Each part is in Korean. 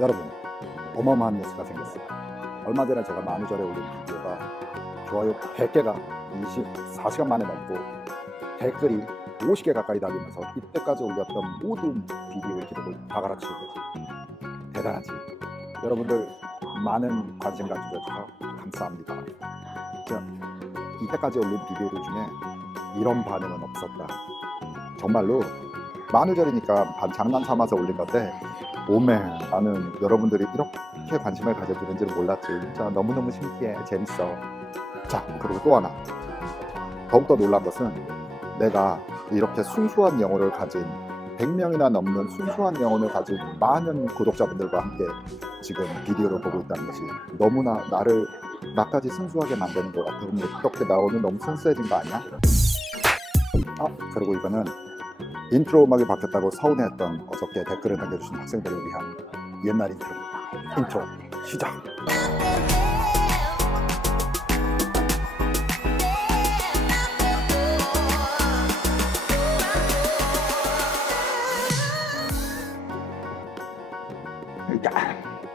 여러분 어마어마한 뉴스가 생겼어요. 얼마 전에 제가 만우절에 올린 비디오가 좋아요 100개가 24시간 만에 넘고 댓글이 50개 가까이 달리면서 이때까지 올렸던 모든 비디오의 기록을 다 갈아치우고 있어요 대단하지. 여러분들 많은 관심 가져주셔서 감사합니다. 자, 이때까지 올린 비디오들 중에 이런 반응은 없었다. 정말로 만우절이니까 반 장난 삼아서 올린 건데 오메 나는 여러분들이 이렇게 관심을 가져주는지는 몰랐지. 진짜 너무너무 신기해. 재밌어. 자 그리고 또 하나. 더욱더 놀란 것은 내가 이렇게 순수한 영혼을 가진 100명이나 넘는 순수한 영혼을 가진 많은 구독자분들과 함께 지금 비디오를 보고 있다는 것이 너무나 나를 나까지 순수하게 만드는 것 같아. 근데 이렇게 나 오늘 너무 순수해진 거 아니야? 아 그리고 이거는 인트로 음악이 바뀌었다고 서운해했던 어저께 댓글을 남겨주신 학생들을 위한 옛날 인트로. 인트로. 시작. 그러니까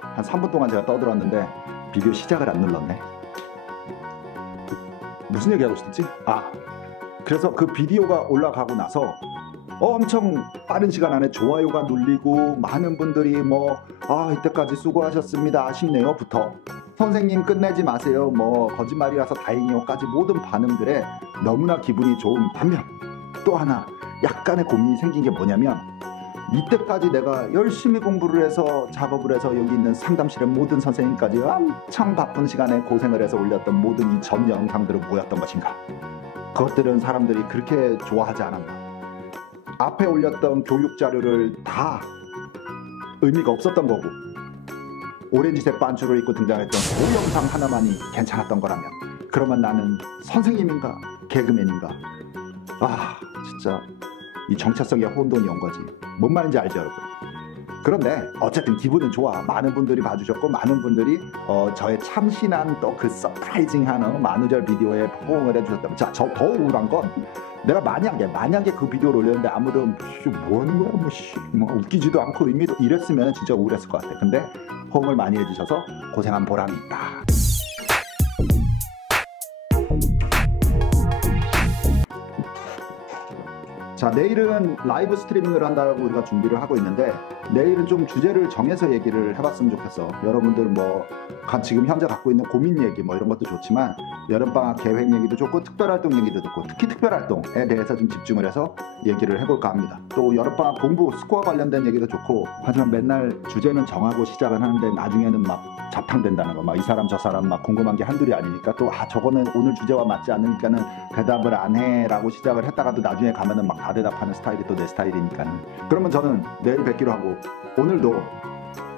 한 3분 동안 제가 떠들었는데 비디오 시작을 안 눌렀네. 무슨 얘기하고 있었지? 아 그래서 그 비디오가 올라가고 나서 엄청 빠른 시간 안에 좋아요가 눌리고 많은 분들이 뭐 아 이때까지 수고하셨습니다 하시네요 부터. 선생님 끝내지 마세요. 뭐 거짓말이라서 다행이요까지 모든 반응들에 너무나 기분이 좋은 반면 또 하나 약간의 고민이 생긴 게 뭐냐면 이때까지 내가 열심히 공부를 해서 작업을 해서 여기 있는 상담실의 모든 선생님까지 엄청 바쁜 시간에 고생을 해서 올렸던 모든 이 전 영상들은 뭐였던 것인가? 그것들은 사람들이 그렇게 좋아하지 않았나 앞에 올렸던 교육 자료를 다 의미가 없었던 거고 오렌지색 반주를 입고 등장했던 그 영상 하나만이 괜찮았던 거라면 그러면 나는 선생님인가 개그맨인가? 아 진짜 이 정체성의 혼돈이 온 거지. 뭔 말인지 알죠 여러분? 그런데 어쨌든 기분은 좋아. 많은 분들이 봐주셨고 많은 분들이 어, 저의 참신한 또 그 서프라이징한 어, 만우절 비디오에 호응을 해주셨다면 자저 더 우울한 건 내가 만약에 만약에 그 비디오를 올렸는데 아무도 씨, 뭐 하는 거야? 뭐, 씨, 뭐 웃기지도 않고 의미도 이랬으면 진짜 우울했을 것 같아. 근데 호응을 많이 해주셔서 고생한 보람이 있다 자 내일은 라이브 스트리밍을 한다고 우리가 준비를 하고 있는데 내일은 좀 주제를 정해서 얘기를 해봤으면 좋겠어. 여러분들 뭐 지금 현재 갖고 있는 고민 얘기 뭐 이런 것도 좋지만 여름방학 계획 얘기도 좋고 특별활동 얘기도 좋고 특히 특별활동에 대해서 좀 집중을 해서 얘기를 해볼까 합니다. 또 여름방학 공부 스코어 관련된 얘기도 좋고 하지만 맨날 주제는 정하고 시작을 하는데 나중에는 막 자탕된다는 거 막 이 사람 저 사람 막 궁금한 게 한둘이 아니니까 또 아 저거는 오늘 주제와 맞지 않으니까는 대답을 안 해라고 시작을 했다가도 나중에 가면은 막다 대답하는 스타일이 또 내 스타일이니까는. 그러면 저는 내일 뵙기로 하고 오늘도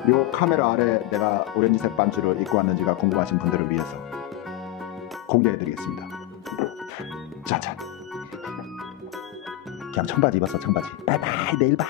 요 카메라 아래 내가 오렌지색 반주를 입고 왔는지가 궁금하신 분들을 위해서 공개해드리겠습니다. 짜잔 그냥 청바지 입었어 청바지. 바이바이 내일 봐